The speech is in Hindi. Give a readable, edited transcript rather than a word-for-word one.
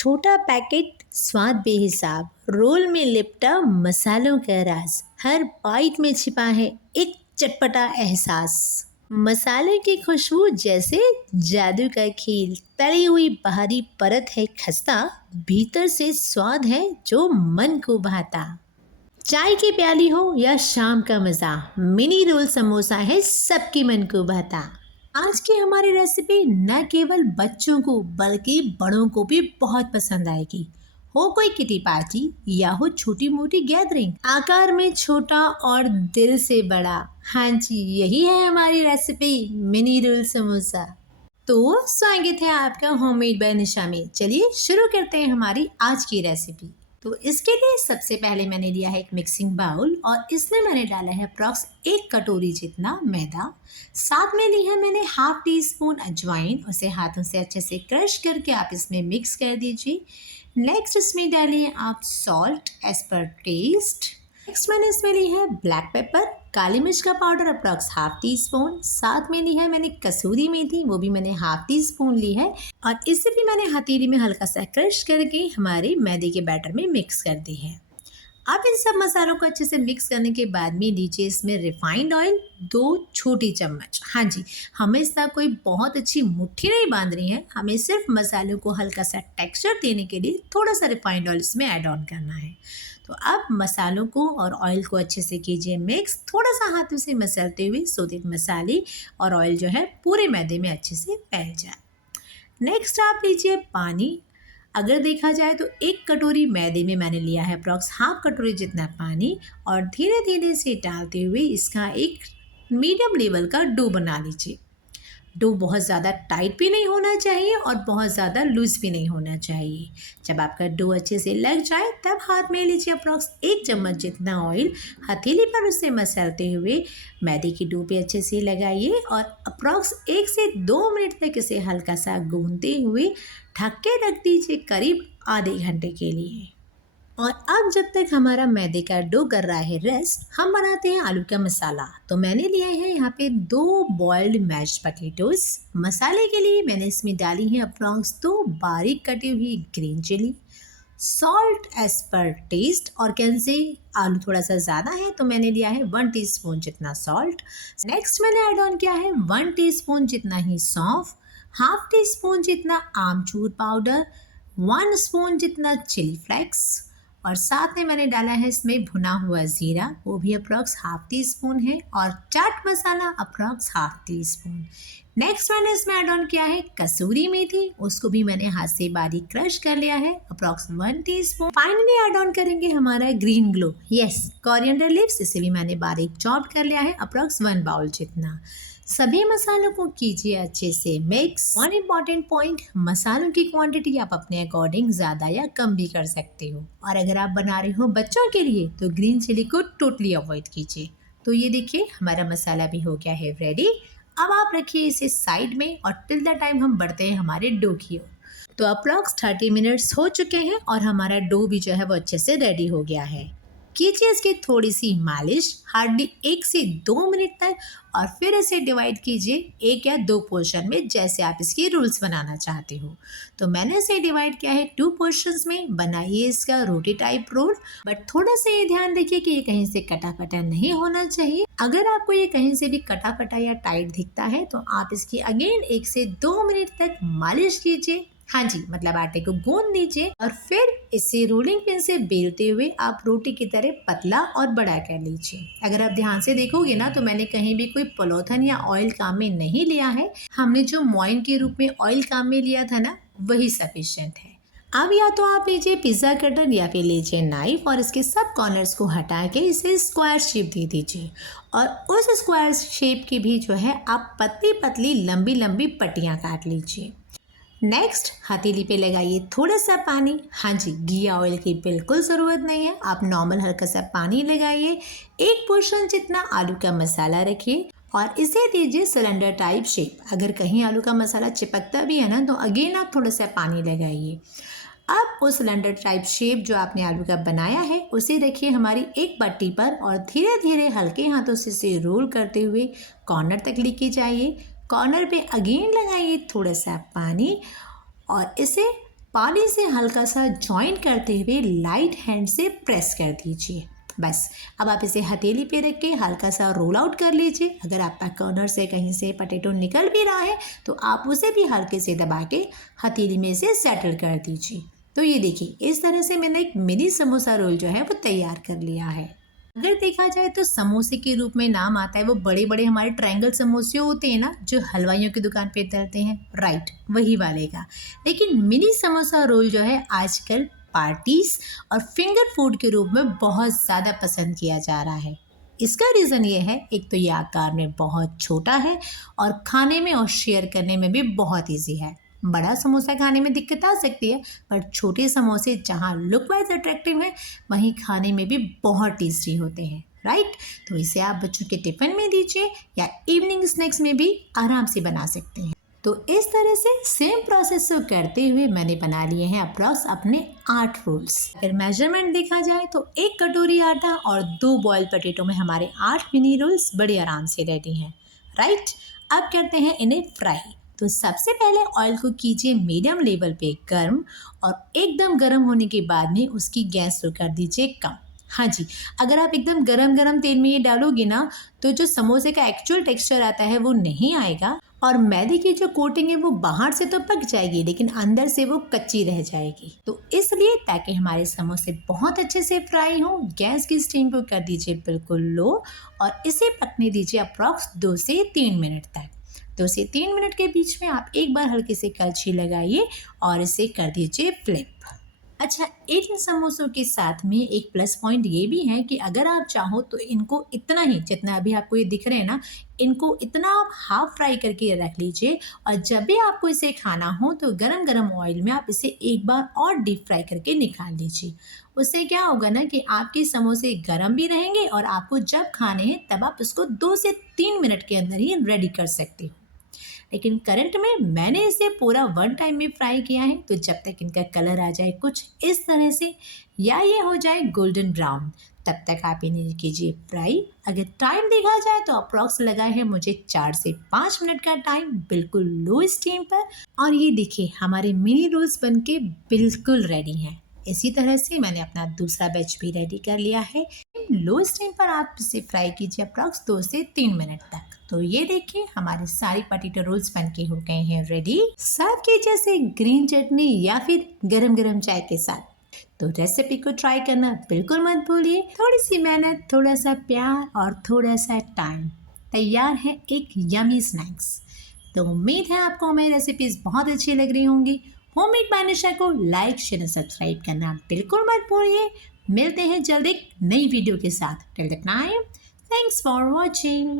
छोटा पैकेट स्वाद बेहिसाब, रोल में लिपटा मसालों का राज, हर बाइट में छिपा है एक चटपटा एहसास। मसाले की खुशबू जैसे जादू का खेल, तली हुई बाहरी परत है खस्ता, भीतर से स्वाद है जो मन को भाता। चाय की प्याली हो या शाम का मज़ा, मिनी रोल समोसा है सबकी मन को भाता। आज की हमारी रेसिपी न केवल बच्चों को बल्कि बड़ों को भी बहुत पसंद आएगी। हो कोई किटी पार्टी या हो छोटी मोटी गैदरिंग, आकार में छोटा और दिल से बड़ा, हाँ जी यही है हमारी रेसिपी मिनी रोल समोसा। तो स्वागत है आपका होममेड बाय निशा में। चलिए शुरू करते हैं हमारी आज की रेसिपी। तो इसके लिए सबसे पहले मैंने लिया है एक मिक्सिंग बाउल और इसमें मैंने डाला है अप्रॉक्स 1 कटोरी जितना मैदा। साथ में ली है मैंने हाफ टी स्पून अजवाइन, उसे हाथों से अच्छे से क्रश करके आप इसमें मिक्स कर दीजिए। नेक्स्ट इसमें डालिए आप salt as per taste. Next मैंने इसमें ली है ब्लैक पेपर, काली मिर्च का powder approx half teaspoon. साथ में ली है मैंने कसूरी मेथी, वो भी मैंने हाफ टी स्पून ली है और इसे भी मैंने हथेली में हल्का सा क्रश करके हमारे मैदे के बैटर में मिक्स कर दी है। अब इन सब मसालों को अच्छे से मिक्स करने के बाद में लीजिए इसमें रिफाइंड ऑयल 2 छोटी चम्मच। हाँ जी, हमें इसका कोई बहुत अच्छी मुट्ठी नहीं बांध रही है, हमें सिर्फ मसालों को हल्का सा टेक्सचर देने के लिए थोड़ा सा रिफाइंड ऑयल इसमें ऐड ऑन करना है। तो अब मसालों को और ऑयल को अच्छे से कीजिए मिक्स, थोड़ा सा हाथों से मसलते हुए सो दैट मसाले और ऑयल जो है पूरे मैदे में अच्छे से फैल जाए। नेक्स्ट आप लीजिए पानी। अगर देखा जाए तो 1 कटोरी मैदे में मैंने लिया है अप्रॉक्स हाफ कटोरी जितना पानी और धीरे धीरे से डालते हुए इसका एक मीडियम लेवल का डो बना लीजिए। डो बहुत ज़्यादा टाइट भी नहीं होना चाहिए और बहुत ज़्यादा लूज भी नहीं होना चाहिए। जब आपका डो अच्छे से लग जाए तब हाथ में लीजिए अप्रॉक्स 1 चम्मच जितना ऑयल, हथेली पर उसे मसलते हुए मैदे की डो पे अच्छे से लगाइए और अप्रॉक्स 1 से 2 मिनट तक इसे हल्का सा गूंदते हुए ढक के रख दीजिए करीब आधे घंटे के लिए। और अब जब तक हमारा मैदे का डो कर रहा है रेस्ट, हम बनाते हैं आलू का मसाला। तो मैंने लिया है यहाँ पे 2 बॉइल्ड मैश्ड पोटैटोज। मसाले के लिए मैंने इसमें डाली है अप्रॉक्स 2 बारीक कटी हुई green chilli, salt as per taste, और कैसे आलू थोड़ा सा ज़्यादा है तो मैंने लिया है 1 टीस्पून जितना सॉल्ट। नेक्स्ट मैंने ऐड ऑन किया है 1 टीस्पून जितना ही सौंफ, हाफ टी स्पून जितना आमचूर पाउडर, 1 स्पून जितना चिली फ्लेक्स और साथ में मैंने डाला है इसमें भुना हुआ ज़ीरा, वो भी अप्रॉक्स हाफ टी स्पून है, और chaat masala approx half teaspoon. Next मैंने इसमें ऐड ऑन किया है कसूरी मेथी, उसको भी मैंने हाथ से बारीक क्रश कर लिया है approx 1 teaspoon. Finally add on करेंगे हमारा green glow, yes coriander leaves, इसे भी मैंने बारीक चॉप कर लिया है अप्रॉक्स 1 बाउल जितना। सभी मसालों को कीजिए अच्छे से मिक्स। वन इम्पॉर्टेंट पॉइंट, मसालों की क्वांटिटी आप अपने अकॉर्डिंग ज़्यादा या कम भी कर सकते हो, और अगर आप बना रहे हो बच्चों के लिए तो ग्रीन चिली को टोटली अवॉइड कीजिए। तो ये देखिए हमारा मसाला भी हो गया है रेडी। अब आप रखिए इसे साइड में और टिल द टाइम हम बढ़ते हैं हमारे डो की ओर। तो अप्रॉक्स 30 मिनट्स हो चुके हैं और हमारा डो भी जो है वो अच्छे से रेडी हो गया है। कीजिए इसकी थोड़ी सी मालिश हार्डली 1 से 2 मिनट तक और फिर इसे डिवाइड कीजिए 1 या 2 पोर्शन में, जैसे आप इसकी रूल्स बनाना चाहते हो। तो मैंने इसे डिवाइड किया है 2 पोर्शंस में। बनाइए इसका रोटी टाइप रोल, बट थोड़ा सा ये ध्यान रखिए कि ये कहीं से कटा कटा नहीं होना चाहिए। अगर आपको ये कहीं से भी कटा कटा या टाइट दिखता है तो आप इसकी अगेन 1 से 2 मिनट तक मालिश कीजिए। हाँ जी, मतलब आटे को गूंद लीजिए और फिर इसे रोलिंग पिन से बेलते हुए आप रोटी की तरह पतला और बड़ा कर लीजिए। अगर आप ध्यान से देखोगे ना तो मैंने कहीं भी कोई पॉलीथिन या ऑयल काम में नहीं लिया है, हमने जो मोइन के रूप में ऑयल काम में लिया था ना, वही सफिशिएंट है। अब या तो आप लीजिए पिज़्ज़ा कटर या फिर लीजिए नाइफ और इसके सब कॉर्नर्स को हटा के इसे स्क्वायर शेप दे दीजिए, और उस स्क्वायर शेप की भी जो है आप पतली पतली लंबी लंबी पट्टियाँ काट लीजिए। नेक्स्ट हथेली पे लगाइए थोड़ा सा पानी। हाँ जी, घी या ऑयल की बिल्कुल ज़रूरत नहीं है, आप नॉर्मल हल्का सा पानी लगाइए। 1 पोर्शन जितना आलू का मसाला रखिए और इसे दीजिए सिलेंडर टाइप शेप। अगर कहीं आलू का मसाला चिपकता भी है ना तो अगेन आप थोड़ा सा पानी लगाइए। अब उस सिलेंडर टाइप शेप जो आपने आलू का बनाया है उसे रखिए हमारी एक पट्टी पर और धीरे धीरे हल्के हाथों से इसे रोल करते हुए कॉर्नर तक लेके जाइए। कॉर्नर पे अगेन लगाइए थोड़ा सा पानी और इसे पानी से हल्का सा जॉइन करते हुए लाइट हैंड से प्रेस कर दीजिए। बस अब आप इसे हथेली पे रख के हल्का सा रोल आउट कर लीजिए। अगर आपका कॉर्नर से कहीं से पोटैटो निकल भी रहा है तो आप उसे भी हल्के से दबा के हथेली में से सेटल कर दीजिए। तो ये देखिए, इस तरह से मैंने एक मिनी समोसा रोल जो है वो तैयार कर लिया है। अगर देखा जाए तो समोसे के रूप में नाम आता है वो बड़े बड़े हमारे ट्रायंगल समोसे होते हैं ना, जो हलवाइयों की दुकान पे तलते हैं, राइट, वही वाले का। लेकिन मिनी समोसा रोल जो है आजकल पार्टीज और फिंगर फूड के रूप में बहुत ज़्यादा पसंद किया जा रहा है। इसका रीज़न ये है, एक तो ये आकार में बहुत छोटा है और खाने में और शेयर करने में भी बहुत ईजी है। बड़ा समोसा खाने में दिक्कत आ सकती है, पर छोटे समोसे जहाँ लुक वाइज अट्रैक्टिव हैं वहीं खाने में भी बहुत टेस्टी होते हैं, राइट। तो इसे आप बच्चों के टिफिन में दीजिए या इवनिंग स्नैक्स में भी आराम से बना सकते हैं। तो इस तरह से सेम प्रोसेस को करते हुए मैंने बना लिए हैं अप्रॉक्स अपने 8 रोल्स। अगर मेजरमेंट देखा जाए तो 1 कटोरी आटा और 2 बॉयल पोटैटो में हमारे 8 मिनी रोल्स बड़े आराम से रेडी हैं, राइट। अब करते हैं इन्हें फ्राई। तो सबसे पहले ऑयल को कीजिए मीडियम लेवल पे गर्म और एकदम गर्म होने के बाद में उसकी गैस को कर दीजिए कम। हाँ जी, अगर आप एकदम गरम गरम तेल में ये डालोगे ना तो जो समोसे का एक्चुअल टेक्सचर आता है वो नहीं आएगा और मैदे की जो कोटिंग है वो बाहर से तो पक जाएगी लेकिन अंदर से वो कच्ची रह जाएगी। तो इसलिए ताकि हमारे समोसे बहुत अच्छे से फ्राई हों, गैस की स्टीम को कर दीजिए बिल्कुल लो और इसे पकने दीजिए अप्रॉक्स 2 से 3 मिनट तक। 2 से 3 मिनट के बीच में आप एक बार हल्की से कलछी लगाइए और इसे कर दीजिए फ्लिप। अच्छा, इन समोसों के साथ में एक प्लस पॉइंट ये भी है कि अगर आप चाहो तो इनको इतना ही, जितना अभी आपको ये दिख रहे हैं ना, इनको इतना आप हाफ फ्राई करके रख लीजिए और जब भी आपको इसे खाना हो तो गरम गरम ऑयल में आप इसे एक बार और डीप फ्राई करके निकाल लीजिए। उससे क्या होगा ना कि आपके समोसे गरम भी रहेंगे और आपको जब खाने हैं तब आप इसको 2 से 3 मिनट के अंदर ही रेडी कर सकते हो। लेकिन करंट में मैंने इसे पूरा 1 टाइम में फ्राई किया है, तो जब तक इनका कलर आ जाए कुछ इस तरह से या ये हो जाए गोल्डन ब्राउन, तब तक आप इन्हें कीजिए फ्राई। अगर टाइम देखा जाए तो अप्रॉक्स लगा है मुझे 4 से 5 मिनट का टाइम बिल्कुल लो स्टीम पर। और ये देखिए हमारे मिनी रोल्स बनके बिल्कुल रेडी हैं। इसी तरह से मैंने अपना दूसरा बैच भी रेडी कर लिया है। लो स्टीम पर आप इसे फ्राई कीजिए अप्रॉक्स 2 से 3 मिनट तक। तो ये देखिए हमारे सारे पोटैटो रोल्स बनके हो गए हैं रेडी। सर्व कीजिए जैसे ग्रीन चटनी या फिर गरम गरम चाय के साथ। तो रेसिपी को ट्राई करना बिल्कुल मत भूलिए। थोड़ी सी मेहनत, थोड़ा सा प्यार और थोड़ा सा टाइम, तैयार है एक यमी स्नैक्स। तो उम्मीद है आपको मेरी रेसिपीज बहुत अच्छी लग रही होंगी। होममेड बाय निशा को लाइक, शेयर और सब्सक्राइब करना बिल्कुल मत भूलिए। मिलते हैं जल्द एक नई वीडियो के साथ। Till the time, thanks for watching.